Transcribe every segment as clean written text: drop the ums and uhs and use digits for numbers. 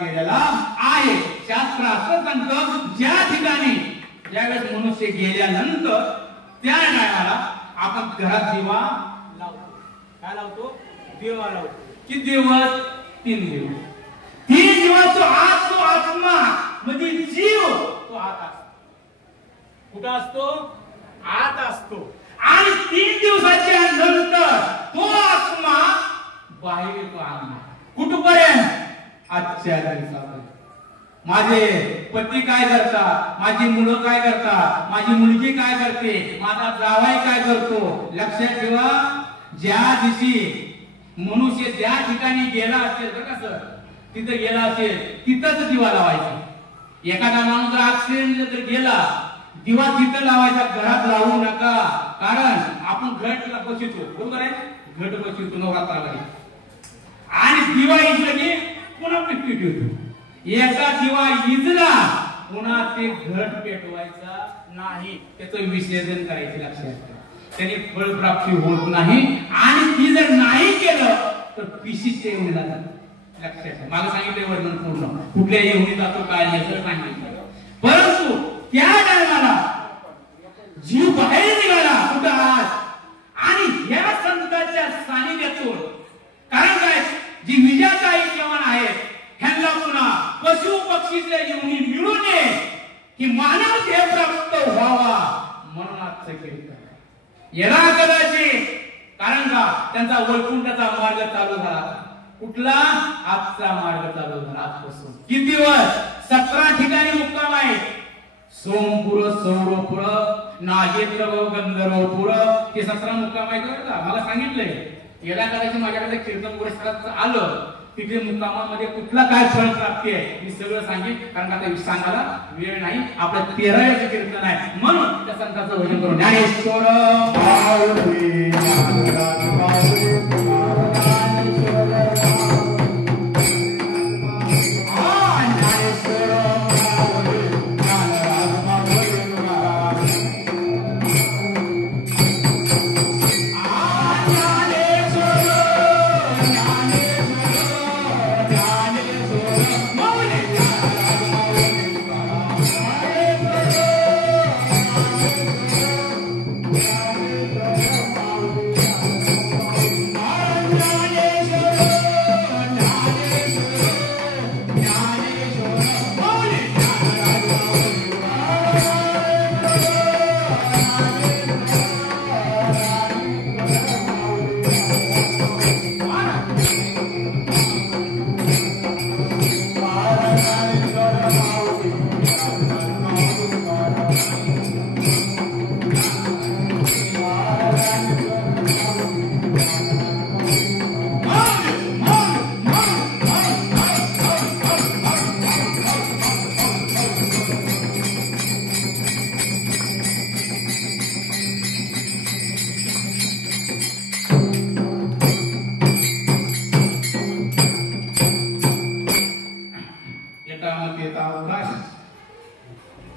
गेलेला आहे. शास्त्र असं सांगतं ज्या ठिकाणी ज्यावेळेस मनुष्य गेल्यानंतर त्या टायमाला आपण घरात दिवा लावतो. काय लावतो? दिवा लावतो. किती दिवस? 3 दिवस. 3 दिवस तो आत्मा म्हणजे जीव तो आत असतो. कुठं असतो? आत असतो. आणि 3 दिवसाच्या नंतर तो आत्मा बाहेर येतो. आत्मा कुठपर्यंत? आजच्या दिवसापर्यंत. माझे पती काय करतात, माझी मुलं काय करतात, माझी मुलगी काय करते, माझा जावई काय करतो. लक्षात ठेवा, ज्या दिवशी मनुष्य ज्या ठिकाणी गेला असेल बरं सर, तिथं गेला असेल तिथंच दिवा लावायचा. एखादा माणूस जर ऍक्सिडेंट जर गेला, दिवा तिथं लावायचा, घरात लावू नका. कारण आपण घट बसवतो, बरोबर आहे, घट बसवतो नवरात्रामध्ये आणि दिवा इजला की पुन्हा पिटपिट होतो. एका दिवा इजला पुन्हा ते घट पेटवायचा नाही, त्याचं विसर्जन करायचे. लक्षात त्याने फळ प्राप्ती होत नाही. आणि ती जर नाही केलं तर पिशीचे येऊन जातात. लक्षात मागे सांगितले वर्णन पूर्ण कुठल्या येऊन जातो काय याचं सांगितलं. परंतु त्या टायमाला जीव बाहेर निघाला कुठं आज आणि या संतांच्या सानिध्यातून. कारण काय, जी विजयाताई जवान आहेत ह्यांना पुन्हा पशु पक्षीच्या येऊन मिळू नये की मानव देह प्राप्त व्हावा म्हणून आजचं कीर्तन येणार कदाचित. कारण का, त्यांचा वैकुंठाचा मार्ग चालू झाला. कुठला? आजचा मार्ग चालू झाला आजपासून. किती दिवस? 17 ठिकाणी मुक्काम आहे. सोमपुर, सौरपुर, नागेंद्र, गंधर्वपुर हे 17 मुक्काम आहे. मला सांगितलंय येणार कदाचित माझ्याकडे कीर्तन पुरस्कारात आलं तिथे मुक्कामामध्ये कुठला काय फळ प्राप्ती आहे मी सगळं सांगेन. कारण आता सांगायला वेळ नाही. आपलं 13वेचं कीर्तन आहे म्हणून त्या संतांचं भजन करून ज्ञानेश्वर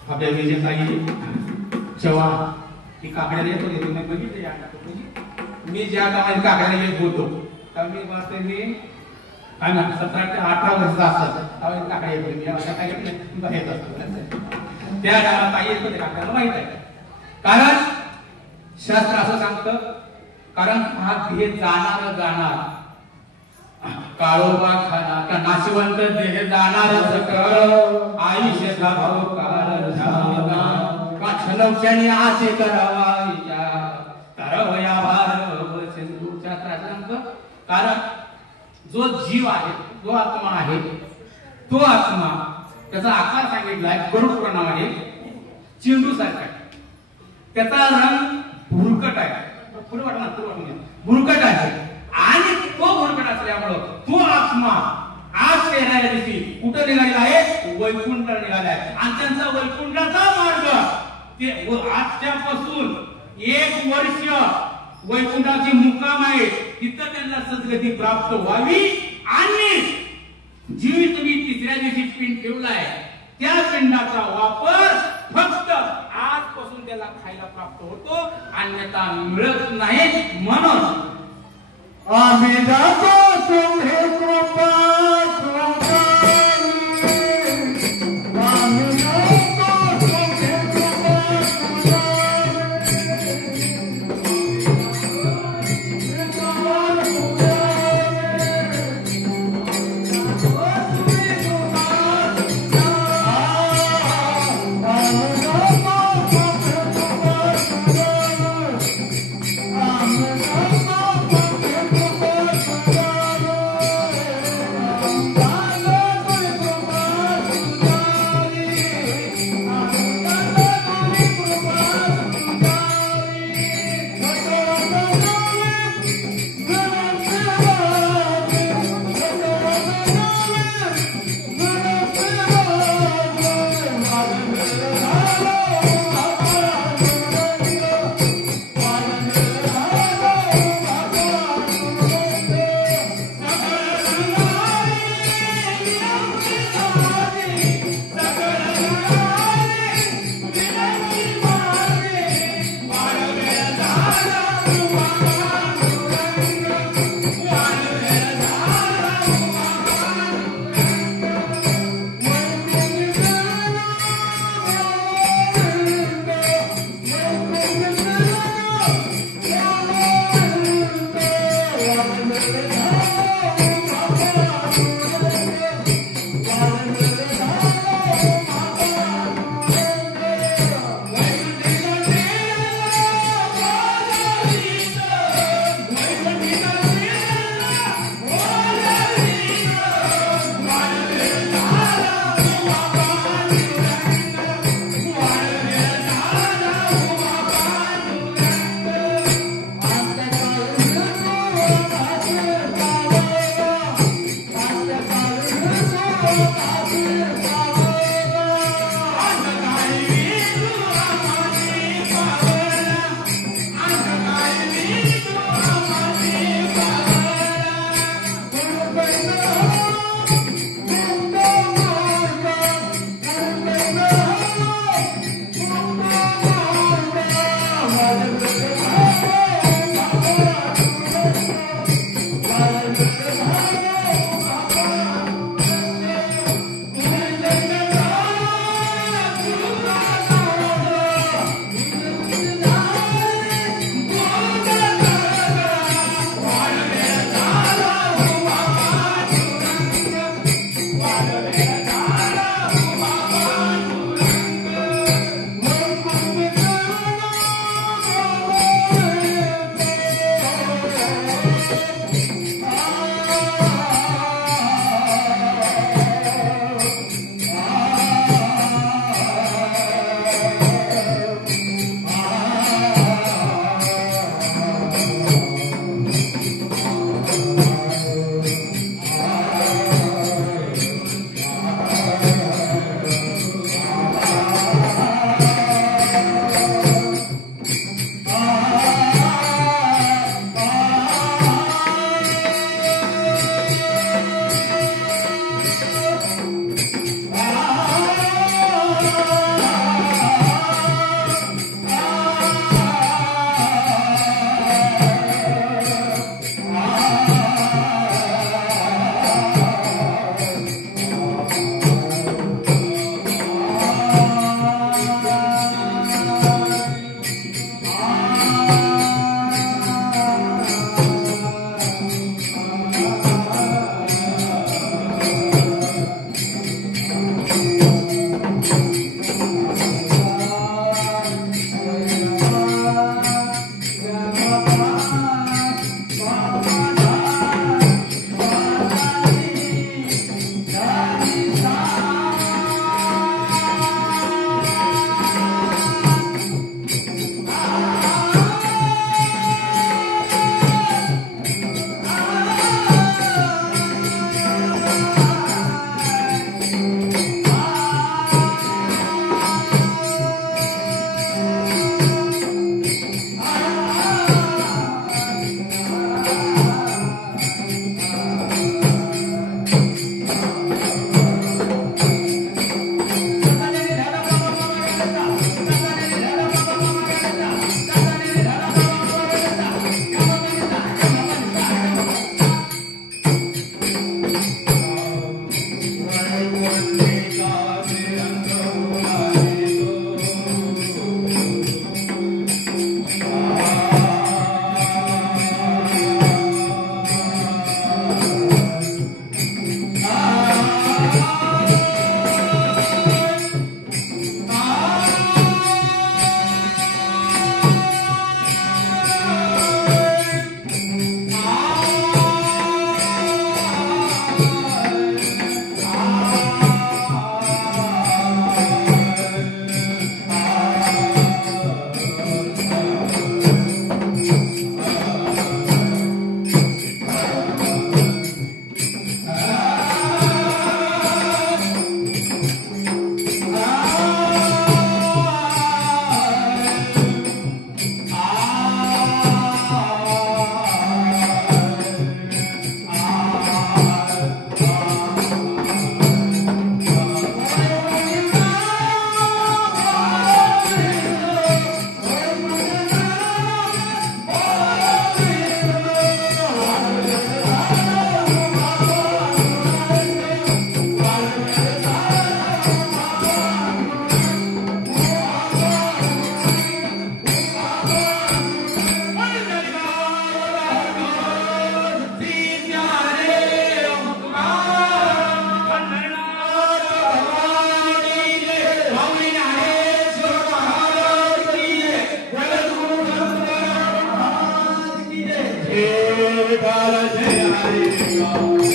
आपल्या विजयताई जेव्हा ती काकड्याला येत होती तुम्ही बघितले. मी ज्या गावात काकड्याला येत होतो तेव्हा मी वाटते मी काय ना 17 ते 18 वर्षाचा असतात तेव्हा काकड्या येत होती. अशा काय येत असतो त्या गावात ताई येत होते काकड्याला माहित आहे. कारण शास्त्र असं सांगतं, कारण हा देह जाणार काळोबा खाना का नाशिवंत देह जाणारच कळ आयुष्य भाव काळ झाला का छलवच्याने आचे करावा तरवया भार सिंधूच्या त्रासांत. कारण जो जीव आहे, जो आत्मा आहे, तो आत्मा त्याचा आकार सांगितलाय गरुड पुराणामध्ये चेंडू सारखा आहे. त्याचा रंग भुरकट आहे. पुढे वाटणार भुरकट आहे. आणि तो भुरकट असल्यामुळं तो आत्मा आज येणाऱ्या दिवशी कुठे निघालेला आहे? वैकुंठाला निघाला आहे. आणि त्यांचा वैकुंठाचा मार्ग ते आजच्यापासून 1 वर्ष वैकुंठाची मुक्काम आहे. तिथं त्यांना सद्गती प्राप्त व्हावी. आणि जी तुम्ही 3ऱ्या दिवशी पिंड ठेवलाय त्या पिंडाचा वापर फक्त आजपासून त्याला खायला प्राप्त होतो, अन्यथा मिळत नाही. म्हणून आम्ही जातो तुम्ही कृपा विठाल जय हरी विठ्ठल